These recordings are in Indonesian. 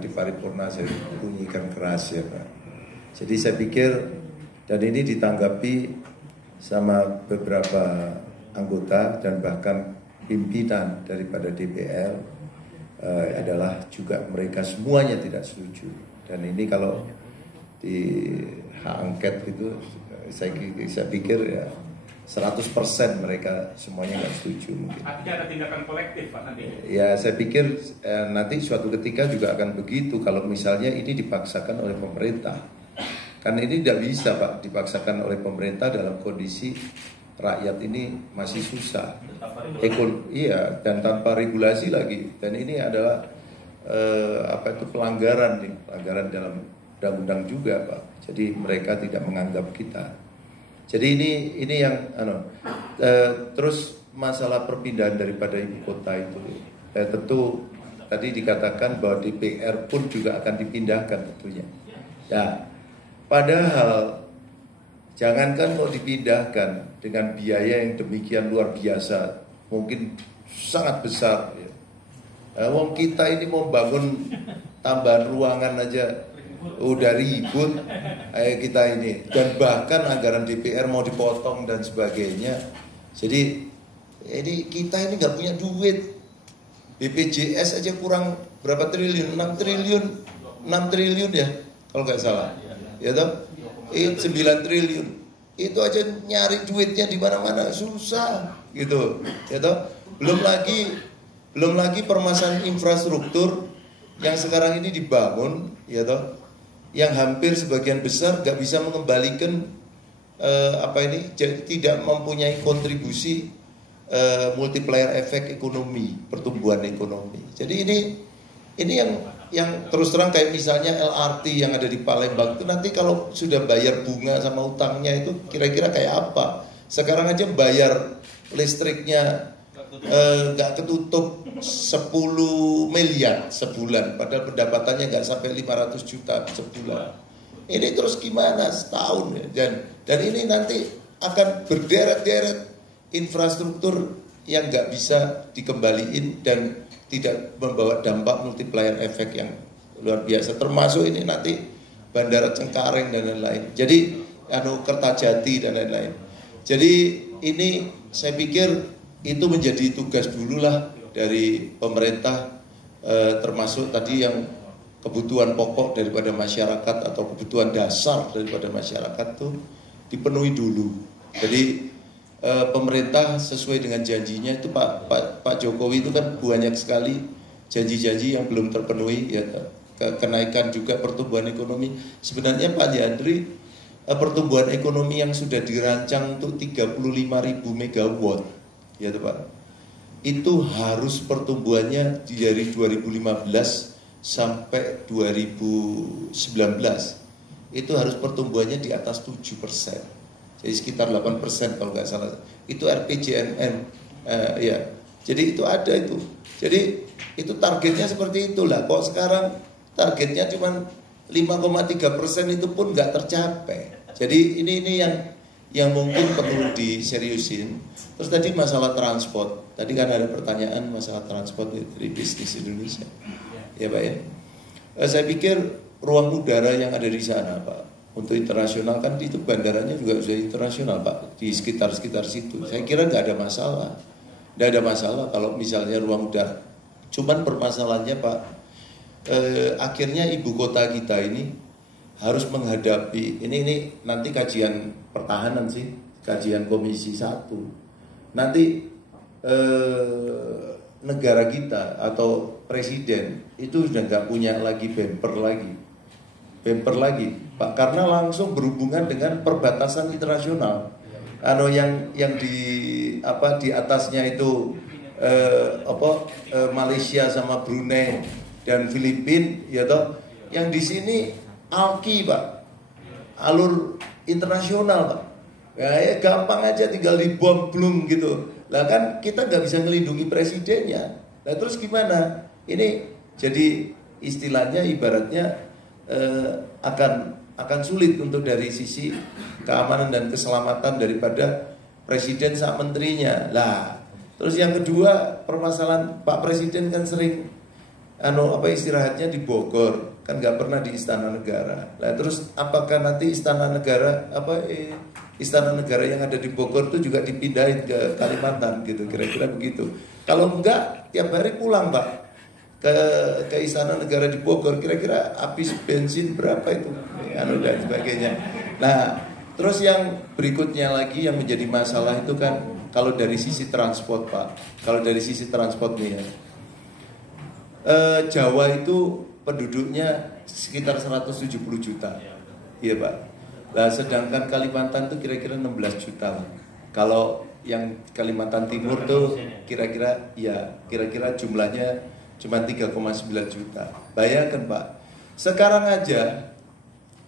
di paripurna saya bunyikan keras ya Pak. Jadi saya pikir, dan ini ditanggapi sama beberapa anggota dan bahkan pimpinan daripada DPR adalah juga mereka semuanya tidak setuju. Dan ini kalau di hak angket itu saya pikir ya 100% mereka semuanya nggak setuju mungkin. Artinya ada tindakan kolektif Pak nanti? Ya saya pikir nanti suatu ketika juga akan begitu kalau misalnya ini dipaksakan oleh pemerintah. Kan ini tidak bisa Pak dipaksakan oleh pemerintah dalam kondisi rakyat ini masih susah. Iya, dan tanpa regulasi lagi. Dan ini adalah pelanggaran nih, pelanggaran dalam undang-undang juga Pak. Jadi mereka tidak menganggap kita. Jadi ini yang terus masalah perpindahan daripada ibu kota itu tentu tadi dikatakan bahwa DPR pun juga akan dipindahkan tentunya. Ya, padahal jangankan mau dipindahkan dengan biaya yang demikian luar biasa, mungkin sangat besar. Ya. Wong kita ini mau bangun tambahan ruangan aja udah ribut kita ini, dan bahkan anggaran DPR mau dipotong dan sebagainya. Jadi ini kita ini nggak punya duit. BPJS aja kurang berapa triliun? 6 triliun ya kalau nggak salah. Ya toh? 9 triliun. Itu aja nyari duitnya di mana-mana susah gitu. Ya toh? Belum lagi permasalahan infrastruktur yang sekarang ini dibangun, ya toh, yang hampir sebagian besar nggak bisa mengembalikan tidak mempunyai kontribusi multiplier efek ekonomi, pertumbuhan ekonomi. Jadi ini yang terus terang kayak misalnya LRT yang ada di Palembang itu nanti kalau sudah bayar bunga sama utangnya itu kira-kira kayak apa? Sekarang aja bayar listriknya nggak ketutup 10 miliar sebulan, padahal pendapatannya nggak sampai 500 juta sebulan. Ini terus gimana setahun ya? Dan ini nanti akan berderet-deret infrastruktur yang nggak bisa dikembaliin dan tidak membawa dampak multiplier efek yang luar biasa. Termasuk ini nanti Bandara Cengkareng dan lain-lain. Jadi Kertajati dan lain-lain. Jadi ini saya pikir itu menjadi tugas dululah dari pemerintah, termasuk tadi yang kebutuhan pokok daripada masyarakat atau kebutuhan dasar daripada masyarakat itu dipenuhi dulu. Jadi pemerintah sesuai dengan janjinya itu Pak Jokowi itu kan banyak sekali janji-janji yang belum terpenuhi ya, kenaikan juga pertumbuhan ekonomi. Sebenarnya Pak Yandri, pertumbuhan ekonomi yang sudah dirancang untuk 35.000 megawatt ya Pak, itu harus pertumbuhannya dari 2015 sampai 2019 itu harus pertumbuhannya di atas 7%. Jadi sekitar 8% kalau nggak salah. Itu RPJMN ya. Jadi itu ada itu. Jadi itu targetnya seperti itulah. Kok sekarang targetnya cuma 5,3% itu pun nggak tercapai. Jadi ini yang mungkin perlu diseriusin. Terus tadi masalah transport. Tadi kan ada pertanyaan masalah transport dari bisnis Indonesia. Ya Pak ya. Saya pikir ruang udara yang ada di sana Pak, untuk internasional kan itu bandaranya juga sudah internasional Pak, di sekitar situ. Saya kira nggak ada masalah. Nggak ada masalah kalau misalnya ruang udara. Cuman permasalahannya Pak, akhirnya ibu kota kita ini harus menghadapi ini nanti kajian pertahanan sih, kajian Komisi 1. Nanti negara kita atau presiden itu sudah nggak punya lagi bemper lagi Pak, karena langsung berhubungan dengan perbatasan internasional. Yang di atasnya itu Malaysia sama Brunei dan Filipina ya toh, yang di sini ALKI Pak, alur internasional Pak. Ya gampang aja tinggal dibom belum gitu. Lah kan kita nggak bisa melindungi presidennya. Nah terus gimana? Ini jadi istilahnya ibaratnya akan sulit untuk dari sisi keamanan dan keselamatan daripada presiden sama menterinya. Lah terus yang kedua permasalahan Pak Presiden kan sering apa istirahatnya di Bogor, kan nggak pernah di Istana Negara. Nah terus apakah nanti Istana Negara Istana Negara yang ada di Bogor itu juga dipindahin ke Kalimantan gitu, kira-kira begitu. Kalau enggak tiap hari pulang Pak ke Istana Negara di Bogor, kira-kira habis bensin berapa itu, dan sebagainya. Nah terus yang berikutnya lagi yang menjadi masalah itu kan kalau dari sisi transport Pak, kalau dari sisi transport nih ya. Jawa itu penduduknya sekitar 170 juta. Iya Pak. Nah, sedangkan Kalimantan itu kira-kira 16 juta lah. Kalau yang Kalimantan Timur tuh kira-kira jumlahnya cuma 3,9 juta. Bayangkan Pak. Sekarang aja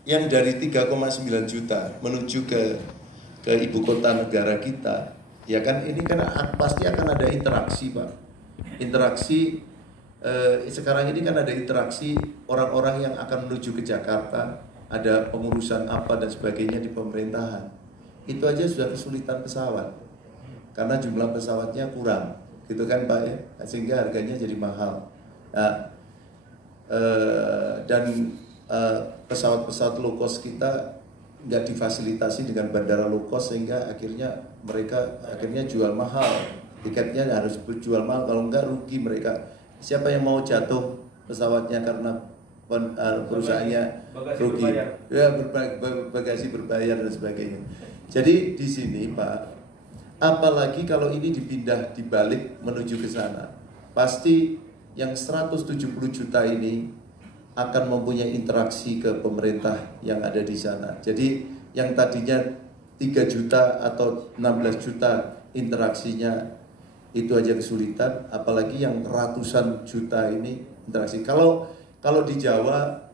yang dari 3,9 juta menuju ke ibu kota negara kita, ya kan ini kan pasti akan ada interaksi Pak. Interaksi sekarang ini kan ada interaksi orang-orang yang akan menuju ke Jakarta, ada pengurusan apa dan sebagainya di pemerintahan. Itu aja sudah kesulitan pesawat karena jumlah pesawatnya kurang, gitu kan Pak ya, sehingga harganya jadi mahal. Nah, dan pesawat-pesawat low cost kita nggak difasilitasi dengan bandara low cost, sehingga mereka jual mahal, tiketnya harus jual mahal, kalau enggak rugi mereka. Siapa yang mau jatuh pesawatnya karena perusahaannya rugi? Ya, bagasi berbayar dan sebagainya. Jadi di sini Pak, apalagi kalau ini dibalik menuju ke sana, pasti yang 170 juta ini akan mempunyai interaksi ke pemerintah yang ada di sana. Jadi yang tadinya 3 juta atau 16 juta interaksinya itu aja kesulitan, apalagi yang ratusan juta ini interaksi. Kalau di Jawa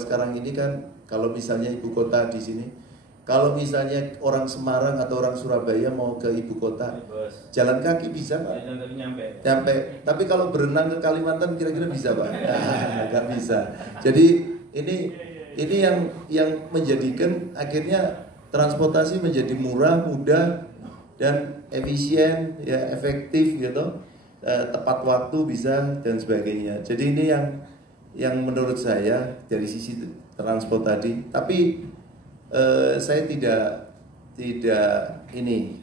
sekarang ini kan, kalau misalnya ibu kota di sini, kalau misalnya orang Semarang atau orang Surabaya mau ke ibu kota, jalan kaki bisa Pak? Nyampe. Tapi kalau berenang ke Kalimantan kira-kira bisa Pak? Nggak bisa. Jadi ini yang menjadikan akhirnya transportasi menjadi murah, mudah, dan efisien, ya efektif gitu, tepat waktu bisa dan sebagainya. Jadi ini yang menurut saya dari sisi transport tadi. Tapi saya tidak ini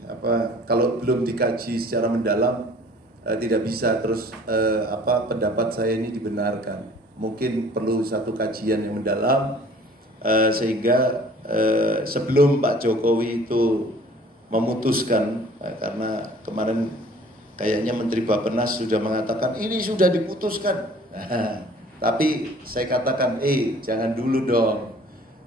kalau belum dikaji secara mendalam tidak bisa terus pendapat saya ini dibenarkan. Mungkin perlu satu kajian yang mendalam sehingga sebelum Pak Jokowi itu memutuskan, karena kemarin kayaknya Menteri Bappenas sudah mengatakan ini sudah diputuskan. Tapi saya katakan, jangan dulu dong.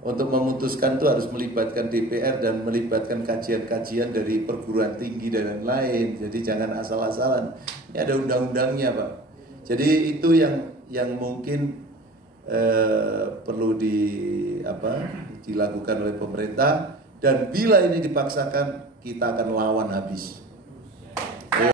Untuk memutuskan itu harus melibatkan DPR dan melibatkan kajian-kajian dari perguruan tinggi dan lain-lain. Jadi jangan asal-asalan. Ini ada undang-undangnya Pak. Jadi itu yang mungkin perlu dilakukan oleh pemerintah. Dan bila ini dipaksakan, kita akan lawan habis.